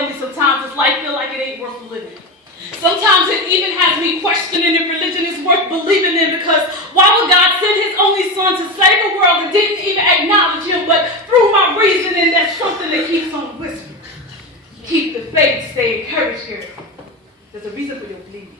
tell me sometimes this life feel like it ain't worth living. Sometimes it even has me questioning if religion is worth believing in, because why would God send his only son to save the world and didn't even acknowledge him? But through my reasoning, there's something that keeps on whispering. Keep the faith, stay encouraged, girl. There's a reason for your believing.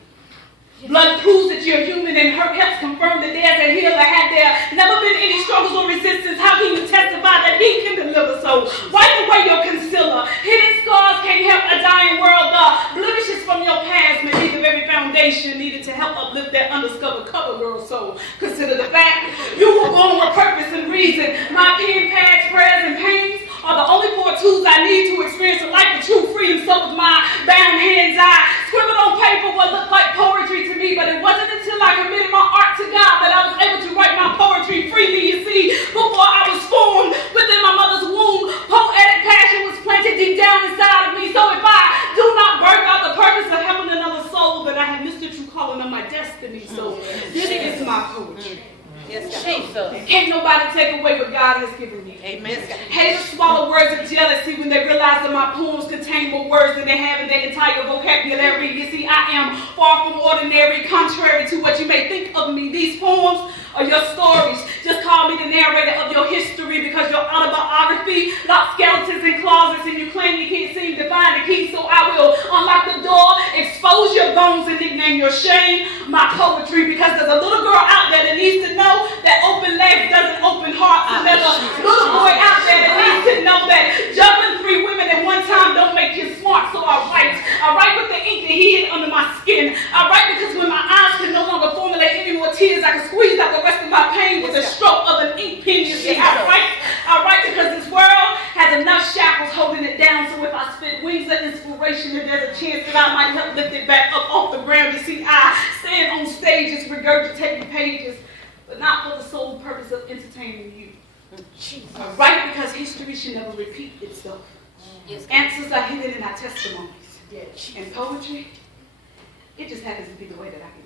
Blood proves that you're human, and hurt helps confirm that there's a healer. Had there never been any struggles or resistance, how can you testify that he can deliver? So wipe away your concealer. Hidden scars can't help a dying world. The blemishes from your past may be the very foundation needed to help uplift that undiscovered cover girl soul. Consider the fact you were born with purpose and reason. My pen, pads, prayers, and pains are the only four tools I need to experience a life of true freedom. So with my bound hands, I scribbled on paper what looked like poetry to me, but it wasn't until I committed my art to God that I was able to write my poetry freely. You see, before I was formed within my mother's womb, poetic passion was planted deep down inside of me. So if I do not birth out the purpose of helping another soul, then I have missed the true calling of my destiny. So this is my poetry. Yes, God. Can't nobody take away what God has given me. Amen. Haters swallow words of jealousy when they realize that my poems contain more words than they have in their entire vocabulary. You see, I am far from ordinary, contrary to what you may think of me. These poems are your stories. Just call me the narrator of your history, because your autobiography locks skeletons in closets and you claim you can't seem to find the key. So I will unlock the door, expose your bones, and nickname your shame my poetry, because there's a little girl out there that needs to know that open legs doesn't open hearts. And there's a little boy out there that needs to know that juggling 3 women at one time don't make you smart. So I write with the ink that he hid under my skin. I write because when my eyes can no longer formulate any more tears, I can squeeze out the rest of my pain with the stroke of an ink pen. You see, I write because this world has enough shackles holding it down. So if I spit wings of inspiration, then there's a chance that I might help lift it back up off the ground. You see, I stand on stages regurgitating pages, but not for the sole purpose of entertaining you. I write because history should never repeat itself. Answers are hidden in our testimonies. And poetry, it just happens to be the way that I can